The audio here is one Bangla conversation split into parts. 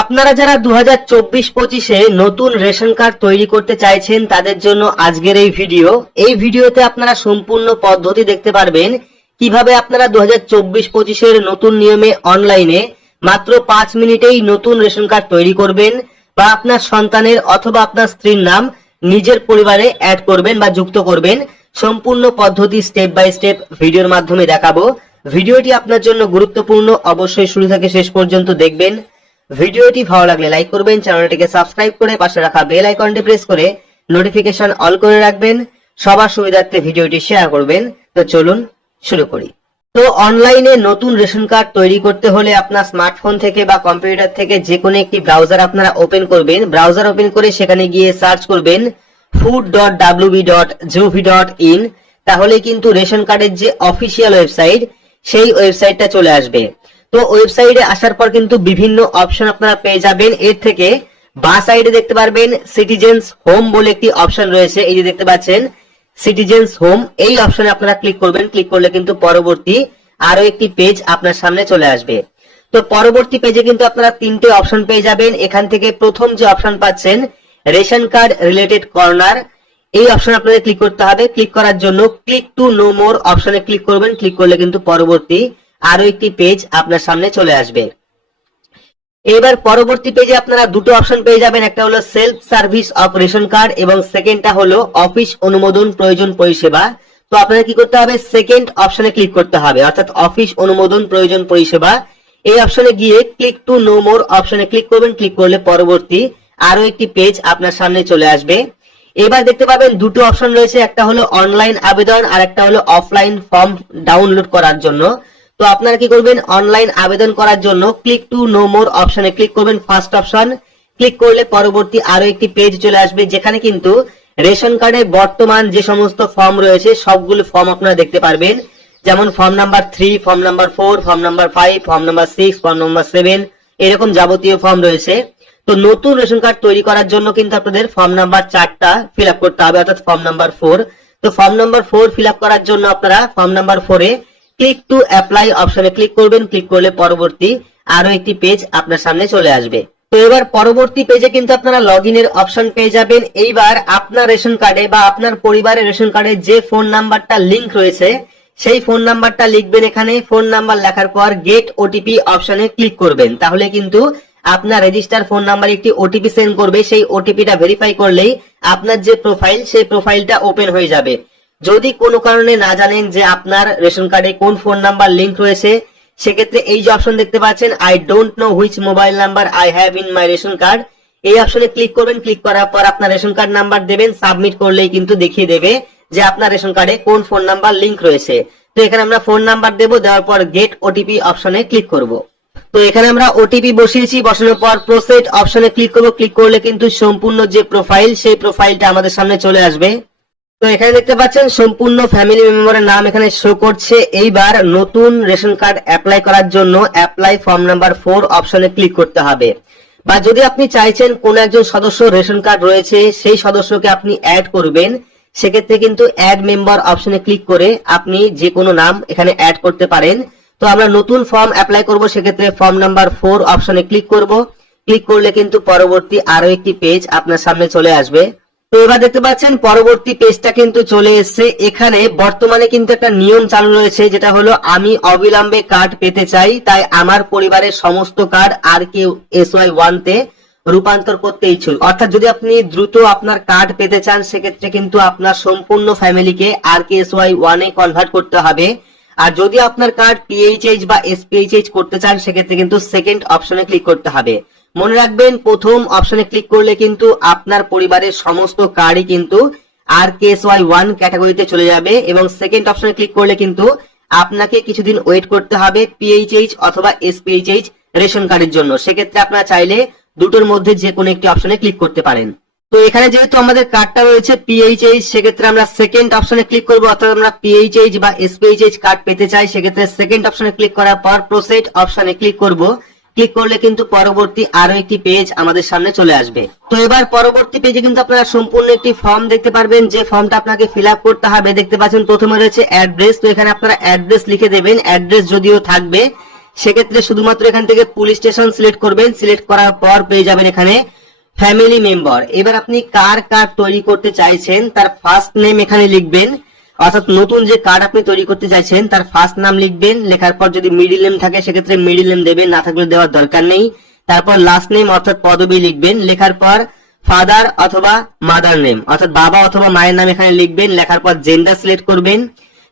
আপনারা যারা 2024-25-এ নতুন রেশন কার্ড তৈরি করতে চাইছেন তাদের জন্য আজকের এই ভিডিওতে আপনারা সম্পূর্ণ পদ্ধতি দেখতে পারবেন কিভাবে আপনারা 2024-25-এর নতুন নিয়মে অনলাইনে মাত্র 5 মিনিটেই নতুন রেশন কার্ড তৈরি করবেন বা আপনার সন্তানের অথবা আপনার স্ত্রীর নাম নিজের পরিবারে অ্যাড করবেন বা যুক্ত করবেন। সম্পূর্ণ পদ্ধতি স্টেপ বাই স্টেপ ভিডিওর মাধ্যমে দেখাবো। ভিডিওটি আপনার জন্য গুরুত্বপূর্ণ, অবশ্যই শুরু থেকে শেষ পর্যন্ত দেখবেন। ভিডিওটি ভালো লাগলে লাইক করবেন, চ্যানেলটিকে সাবস্ক্রাইব করে পাশে রাখা বেল আইকনটি প্রেস করে নোটিফিকেশন অল করে রাখবেন। সবার সুবিধার্থে ভিডিওটি শেয়ার করবেন। তো চলুন শুরু করি। তো অনলাইনে নতুন রেশন কার্ড তৈরি করতে হলে আপনার স্মার্টফোন থেকে বা কম্পিউটার থেকে যে কোনো একটি ব্রাউজার আপনারা ওপেন করবেন। ব্রাউজার ওপেন করে সেখানে গিয়ে সার্চ করবেন food.wb.gov.in। তাহলে কিন্তু রেশন কার্ডের যে অফিসিয়াল ওয়েবসাইট সেই ওয়েবসাইটটা চলে আসবে। তো ওয়েবসাইটে আসার পর কিন্তু বিভিন্ন অপশন আপনারা পেয়ে যাবেন। এর থেকে বাঁ সাইডে দেখতে পারবেন সিটিজেন্স হোম বলে একটি অপশন রয়েছে, এই যে দেখতে পাচ্ছেন সিটিজেন্স হোম, এই অপশনে আপনারা ক্লিক করবেন। ক্লিক করলে কিন্তু পরবর্তী আরো একটি পেজ আপনার সামনে চলে আসবে। তো পরবর্তী পেজে কিন্তু আপনারা তিনটে অপশন পেয়ে যাবেন। এখান থেকে প্রথম যে অপশন পাচ্ছেন রেশন কার্ড রিলেটেড কর্নার, এই অপশনে আপনাদের ক্লিক করতে হবে। ক্লিক করার জন্য ক্লিক টু নো মোর অপশনে ক্লিক করবেন। ক্লিক করলে কিন্তু পরবর্তী আরো একটি পেজ আপনার সামনে চলে আসবে। এবার পরবর্তী পেজে আপনারা দুটো অপশন পেয়ে যাবেন, একটা হলো self service of ration card এবং সেকেন্ডটা হলো অফিস অনুমোদন প্রয়োজন পরিষেবা। তো আপনাদের কি করতে হবে, সেকেন্ড অপশনে ক্লিক করতে হবে, অর্থাৎ অফিস অনুমোদন প্রয়োজন পরিষেবা। এই অপশনে গিয়ে ক্লিক টু নো মোর অপশনে ক্লিক করবেন। ক্লিক করলে পরবর্তী আরো একটি পেজ আপনার সামনে চলে আসবে। এবার দেখতে পাবেন দুটো অপশন রয়েছে, একটা হলো অনলাইন আবেদন আর একটা হলো অফলাইন ফর্ম ডাউনলোড করার জন্য। তো আপনারা কি করবেন, অনলাইন আবেদন করার জন্য ক্লিক টু নো মোর অপশনে ক্লিক করবেন, ফার্স্ট অপশন। ক্লিক করলে পরবর্তী আরো একটি পেজ চলে আসবে, যেখানে কিন্তু রেশন কার্ডে বর্তমান যে সমস্ত ফর্ম রয়েছে সবগুলো ফর্ম আপনারা দেখতে পারবেন। যেমন form number 3, form number 4, form number 5, form number 6, form number 7, এরকম যাবতীয় ফর্ম রয়েছে। তো নতুন রেশন কার্ড তৈরি করার জন্য কিন্তু আপনাদের ফর্ম নাম্বার 4টা ফিল আপ করতে হবে, অর্থাৎ ফর্ম নাম্বার 4। তো ফর্ম নাম্বার 4 ফিল আপ করার জন্য আপনারা ফর্ম নাম্বার 4-এ ক্লিক টু অ্যাপ্লাই অপশনে ক্লিক করবেন। ক্লিক করলে পরবর্তী আরো একটি পেজ আপনার সামনে চলে আসবে। তো এবার পরবর্তী পেজে কিন্তু আপনারা লগইনের অপশন পেয়ে যাবেন। এইবার আপনার রেশন কার্ডে বা আপনার পরিবারের রেশন কার্ডে যে ফোন নাম্বারটা লিংক রয়েছে সেই ফোন নাম্বারটা লিখবেন এখানে। ফোন নাম্বার লেখার পর গেট ওটিপি অপশনে ক্লিক করবেন। তাহলে কিন্তু আপনার রেজিস্টার ফোন নাম্বারে একটি ওটিপি সেন্ড করবে। সেই ওটিপিটা ভেরিফাই করলেই আপনার যে প্রোফাইল সেই প্রোফাইলটা ওপেন হয়ে যাবে। যদি কোনো কারণে না জানেন যে আপনার রেশন কার্ডে কোন ফোন নাম্বার লিংক রয়েছে, সেক্ষেত্রে এই যে অপশন দেখতে পাচ্ছেন I don't know which mobile number I have in my ration card, এই অপশনে ক্লিক করবেন। ক্লিক করার পর আপনার রেশন কার্ড নাম্বার দেবেন, সাবমিট করলেই কিন্তু দেখিয়ে দেবে যে আপনার রেশন কার্ডে কোন ফোন নাম্বার লিংক রয়েছে। তো এখানে আমরা ফোন নাম্বার দেবো, দেওয়ার পর গেট ওটিপি অপশনে ক্লিক করব। তো এখানে আমরা ওটিপি বসিয়েছি, বসানোর পর প্রসিড অপশনে ক্লিক করব। ক্লিক করলে কিন্তু সম্পূর্ণ যে প্রোফাইল সেই প্রোফাইলটা আমাদের সামনে চলে আসবে। তো এখানে দেখতে পাচ্ছেন সম্পূর্ণ ফ্যামিলি মেম্বারের নাম এখানে শো করছে। এইবার নতুন রেশন কার্ড অ্যাপ্লাই করার জন্য অ্যাপ্লাই ফর্ম নাম্বার 4 অপশনে ক্লিক করতে হবে। বা যদি আপনি চাইছেন কোন একজন সদস্য রেশন কার্ড রয়েছে সেই সদস্যকে আপনি অ্যাড করবেন, সেক্ষেত্রে কিন্তু অ্যাড মেম্বার অপশনে ক্লিক করে আপনি যে কোনো নাম এখানে অ্যাড করতে পারেন। তো আমরা নতুন ফর্ম অ্যাপ্লাই করব, সেক্ষেত্রে ফর্ম নাম্বার 4 অপশনে ক্লিক করব। ক্লিক করলে কিন্তু পরবর্তী আরো একটি পেজ আপনার সামনে চলে আসবে। তো এবার দেখতে পাচ্ছেন পরবর্তী পেজটা কিন্তু চলে এসেছে। এখানে বর্তমানে কিন্তু একটা নিয়ম চালু রয়েছে, যেটা হলো আমি অবিলম্বে কার্ড পেতে চাই, তাই আমার পরিবারের সমস্ত কার্ড RKSY1 তে রূপান্তর করতে ইচ্ছুক। অর্থাৎ যদি আপনি দ্রুত আপনার কার্ড পেতে চান, সেক্ষেত্রে কিন্তু আপনার সম্পূর্ণ ফ্যামিলিকে RKSY1 এ কনভার্ট করতে হবে। আর যদি আপনার কার্ড PHH বা SPHH করতে চান, সেক্ষেত্রে কিন্তু সেকেন্ড অপশনে ক্লিক করতে হবে। মনে রাখবেন প্রথম অপশনে ক্লিক করলে কিন্তু আপনার পরিবারের সমস্ত কার্ডই কিন্তু RKSY1 ক্যাটাগরিতে চলে যাবে, এবং সেকেন্ড অপশনে ক্লিক করলে কিন্তু আপনাকে কিছুদিন ওয়েট করতে হবে PHH অথবা SPHH রেশন কার্ডের জন্য। সেক্ষেত্রে আপনারা চাইলে দুটোর মধ্যে যে কোনো একটি অপশনে ক্লিক করতে পারেন। তো এখানে যেহেতু আমাদের কার্ডটা রয়েছে PHH, সেক্ষেত্রে আমরা সেকেন্ড অপশনে ক্লিক করব, অর্থাৎ আমরা PHH বা SPHH কার্ড পেতে চাই, সেক্ষেত্রে সেকেন্ড অপশনে ক্লিক করার পর প্রসিড অপশনে ক্লিক করব। ক্লিক করলে কিন্তু পরবর্তী আরো একটি পেজ আমাদের সামনে চলে আসবে। তো এবার পরবর্তী পেজে কিন্তু আপনারা সম্পূর্ণ একটি ফর্ম দেখতে পারবেন, যে ফর্মটা আপনাকে ফিল আপ করতে হবে। দেখতে পাচ্ছেন প্রথমে রয়েছে অ্যাড্রেস। তো এখানে আপনারা অ্যাড্রেস লিখে দেবেন, অ্যাড্রেস যদিও থাকবে সেক্ষেত্রে শুধুমাত্র এখান থেকে পুলিশ স্টেশন সিলেক্ট করবেন। সিলেক্ট করার পর পেয়ে যাবেন এখানে ফ্যামিলি মেম্বার। এবার আপনি কার কার্ড তৈরি করতে চাইছেন তার ফার্স্ট নেম এখানে লিখবেন, অর্থাৎ নতুন যে কার্ড আপনি তৈরি করতে চাইছেন তার ফার্স্ট নাম লিখবেন। লেখার পর যদি মিডিল নেম থাকে সেক্ষেত্রে মিডিল নেম দেবেন, না থাকলে দেওয়ার দরকার নেই। তারপর লাস্ট নেম অর্থাৎ পদবি লিখবেন। লেখার পর ফাদার অথবা মাদার নেম অর্থাৎ বাবা অথবা মায়ের নাম এখানে লিখবেন। লেখার পর জেন্ডার সিলেক্ট করবেন,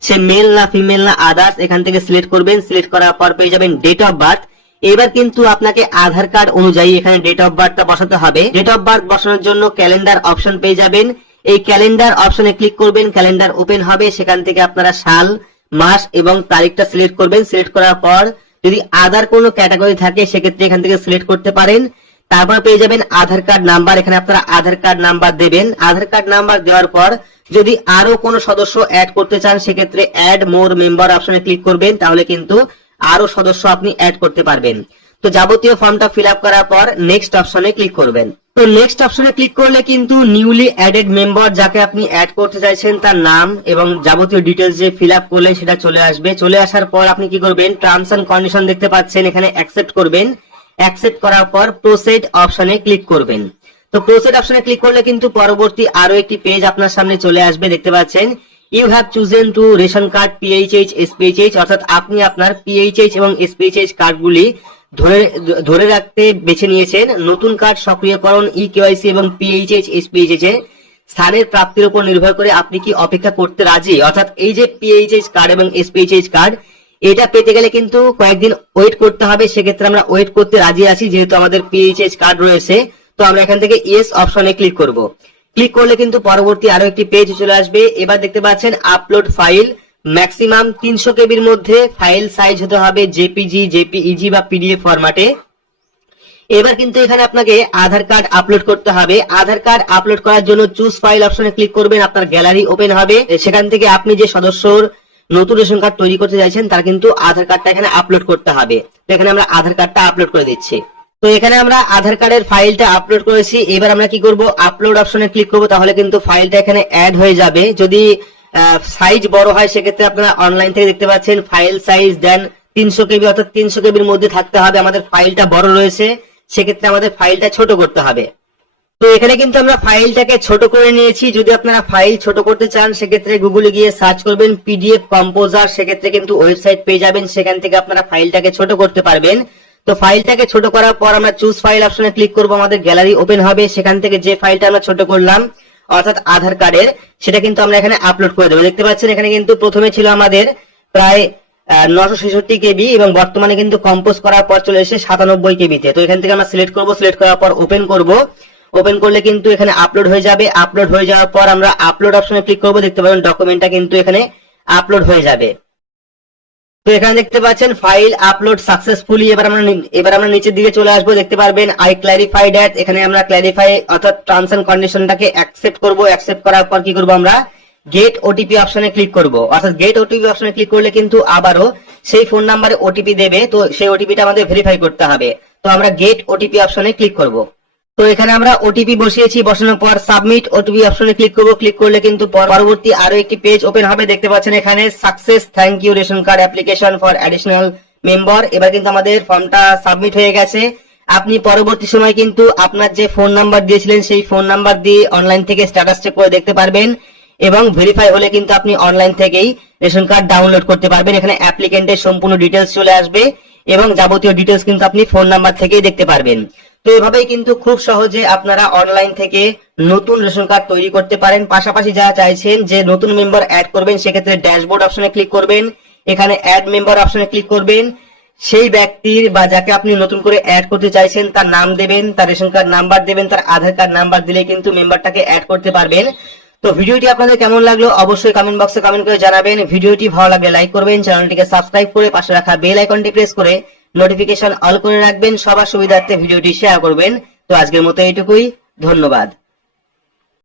সে মেল না ফিমেল না আদার্স এখান থেকে সিলেক্ট করবেন। সিলেক্ট করার পর পেয়ে যাবেন ডেট অফ বার্থ। এবার কিন্তু আপনাকে আধার কার্ড অনুযায়ী এখানে ডেট অফ বার্থটা বসাতে হবে। ডেট অফ বার্থ বসানোর জন্য ক্যালেন্ডার অপশন পেয়ে যাবেন। এই ক্যালেন্ডার অপশনে ক্লিক করবেন, ক্যালেন্ডার ওপেন হবে। সেখান থেকে আপনারা সাল, মাস এবং তারিখটা সিলেক্ট করবেন। সিলেক্ট করার পর যদি আদার কোনো ক্যাটাগরি থাকে সেক্ষেত্রে এখান থেকে সিলেক্ট করতে পারেন। তারপর পেয়ে যাবেন আধার কার্ড নাম্বার, এখানে আপনারা আধার কার্ড নাম্বার দেবেন। আধার কার্ড নাম্বার দেওয়ার পর যদি আরো কোনো সদস্য অ্যাড করতে চান সেক্ষেত্রে অ্যাড মোর মেম্বার অপশনে ক্লিক করবেন, তাহলে কিন্তু আরো সদস্য আপনি অ্যাড করতে পারবেন। তো যাবতীয় ফর্মটা ফিল আপ করার পর নেক্সট অপশনে ক্লিক করবেন। তো নেক্সট অপশনে ক্লিক করলে কিন্তু নিউলি অ্যাডেড মেম্বার যাকে আপনি অ্যাড করতে চাইছেন তার নাম এবং যাবতীয় ডিটেলস যে ফিল আপ করলেন সেটা চলে আসবে। চলে আসার পর আপনি কি করবেন, টার্মস এন্ড কন্ডিশন দেখতে পাচ্ছেন, এখানে অ্যাকসেপ্ট করবেন। অ্যাকসেপ্ট করার পর প্রসিড অপশনে ক্লিক করবেন। তো প্রসিড অপশনে ক্লিক করলে কিন্তু পরবর্তী আরো একটি পেজ আপনার সামনে চলে আসবে। দেখতে পাচ্ছেন you have chosen to ration card P H H S P H H, অর্থাৎ আপনি আপনার পিএইচএইচ এবং এসপিএইচএইচ কার্ডগুলি ধরে রাখতে বেছে নিয়েছেন। নতুন কার্ড সক্রিয়করণ ই কেওয়াইসি এবং পিএইচএইচ এসপিএইচএইচ এর স্থানের প্রাপ্তির উপর নির্ভর করে আপনি কি অপেক্ষা করতে রাজি? অর্থাৎ এই যে পিএইচএইচ কার্ড এবং এসপিএইচএইচ কার্ড এটা পেতে গেলে কিন্তু কয়েকদিন ওয়েট করতে হবে। সেক্ষেত্রে আমরা ওয়েট করতে রাজি আছি, যেহেতু আমাদের পিএইচএইচ কার্ড রয়েছে। তো আমরা এখান থেকে ইয়েস অপশনে ক্লিক করব। ক্লিক করলে কিন্তু পরবর্তী আরো একটি পেজ চলে আসবে। এবার দেখতে পাচ্ছেন আপলোড ফাইল, ম্যাক্সিমাম 300 কেবির মধ্যে ফাইল সাইজ হতে হবে জেপিজি, জেপিইজি বা পিডিএফ ফরম্যাটে। এবার কিন্তু এখানে আপনাকে আধার কার্ড আপলোড করতে হবে। আধার কার্ড আপলোড করার জন্য চুজ ফাইল অপশনে ক্লিক করবেন, আপনার গ্যালারি ওপেন হবে। সেখান থেকে আপনি যে সদস্যর নতুন রেশন কার্ড তৈরি করতে চাইছেন তার কিন্তু আধার কার্ডটা এখানে আপলোড করতে হবে। তো এখানে আমরা আধার কার্ডটা আপলোড করে দিচ্ছি। তো এখানে আমরা আধার কার্ডের ফাইলটা আপলোড করেছি। এবার আমরা কি করব, আপলোড অপশনে ক্লিক করব, তাহলে কিন্তু ফাইলটা এখানে অ্যাড হয়ে যাবে। যদি সাইজ বড় হয় সেক্ষেত্রে আপনারা অনলাইন থেকে দেখতে পাচ্ছেন ফাইল সাইজ দেন 300 কেবি, অর্থাৎ 300 কেবির মধ্যে থাকতে হবে। আমাদের ফাইলটা বড় রয়েছে, সেক্ষেত্রে আমাদের ফাইলটা ছোট করতে হবে। তো এখানে কিন্তু আমরা ফাইলটাকে ছোট করে নিয়েছি। যদি আপনারা ফাইল ছোট করতে চান সেক্ষেত্রে গুগলে গিয়ে সার্চ করবেন পিডিএফ কম্পোজার, সেক্ষেত্রে কিন্তু ওয়েবসাইট পেয়ে যাবেন। সেখান থেকে আপনারা ফাইলটাকে ছোট করতে পারবেন। তো ফাইলটাকে ছোট করার পর আমরা চুজ ফাইল অপশনে ক্লিক করব, আমাদের গ্যালারি ওপেন হবে। সেখান থেকে যে ফাইলটা আমরা ছোট করলাম অর্থাৎ আধার কার্ডের, সেটা কিন্তু আমরা এখানে আপলোড করে দেবো। দেখতে পাচ্ছেন এখানে কিন্তু প্রথমে ছিল আমাদের প্রায় 966 কেবি এবং বর্তমানে কিন্তু কম্পোজ করার পর চলে এসেছে 97 কেবিতে। তো এখান থেকে আমরা সিলেক্ট করব, সিলেক্ট করার পর ওপেন করব। ওপেন করলে কিন্তু এখানে আপলোড হয়ে যাবে। আপলোড হয়ে যাওয়ার পর আমরা আপলোড অপশনে ক্লিক করব। দেখতে পাবেন ডকুমেন্টটা কিন্তু এখানে আপলোড হয়ে যাবে। তো এখানে দেখতে পাচ্ছেন ফাইল আপলোড সাকসেসফুলি। এবার আমরা নিচের দিকে চলে আসবো। দেখতে পারবেন আই ক্ল্যারিফাই দ্যাট, এখানে আমরা ক্ল্যারিফাই অর্থাৎ টার্মস এন্ড কন্ডিশনটাকে অ্যাকসেপ্ট করব। অ্যাকসেপ্ট করার পর কি করব, আমরা গেট ওটিপি অপশনে ক্লিক করব। অর্থাৎ গেট ওটিপি অপশনে ক্লিক করলে কিন্তু আবারও সেই ফোন নাম্বারে ওটিপি দেবে। তো সেই ওটিপিটা আমাদের ভেরিফাই করতে হবে। তো আমরা গেট ওটিপি অপশনে ক্লিক করব। তো এখানে আমরা ওটিপি বসিয়েছি, বসানোর পর সাবমিট ওটিপি অপশনে ক্লিক করব। ক্লিক করলে কিন্তু পরবর্তী আরো একটি পেজ ওপেন হবে। দেখতে পাচ্ছেন এখানে success, thank you ration card application for additional member. এবার কিন্তু আমাদের ফর্মটা সাবমিট হয়ে গেছে। আপনি পরবর্তী সময় কিন্তু আপনার যে ফোন নাম্বার দিয়েছিলেন সেই ফোন নাম্বার দিয়ে অনলাইন থেকে স্ট্যাটাস চেক করে দেখতে পারবেন এবং ভেরিফাই হলে কিন্তু আপনি অনলাইন থেকেই রেশন কার্ড ডাউনলোড করতে পারবেন। এখানে অ্যাপ্লিকেন্টের সম্পূর্ণ ডিটেলস চলে আসবে এবং যাবতীয় ডিটেলস কিন্তু আপনি ফোন নাম্বার থেকেই দেখতে পারবেন। তো এভাবেই কিন্তু খুব সহজে আপনারা অনলাইন থেকে নতুন রেশন কার্ড তৈরি করতে পারেন। পাশাপাশি যারা চাইছেন যে নতুন মেম্বার অ্যাড করবেন সেক্ষেত্রে ড্যাশবোর্ড অপশনে ক্লিক করবেন, এখানে অ্যাড মেম্বার অপশনে ক্লিক করবেন। সেই ব্যক্তির বা যাকে আপনি নতুন করে অ্যাড করতে চাইছেন তার নাম দেবেন, তার রেশন কার্ড নাম্বার দেবেন, তার আধার কার্ড নাম্বার দিলে কিন্তু মেম্বারটাকে অ্যাড করতে পারবেন। তো ভিডিওটি আপনাদের কেমন লাগলো অবশ্যই কমেন্ট বক্সে কমেন্ট করে জানাবেন। ভিডিওটি ভালো লাগলে লাইক করবেন, চ্যানেলটিকে সাবস্ক্রাইব করে পাশে রাখা বেল আইকনটি প্রেস করে নোটিফিকেশন অল করে রাখবেন। সবার সুবিধার্থে ভিডিওটি শেয়ার করবেন। তো আজকের মতো এইটুকুই, ধন্যবাদ।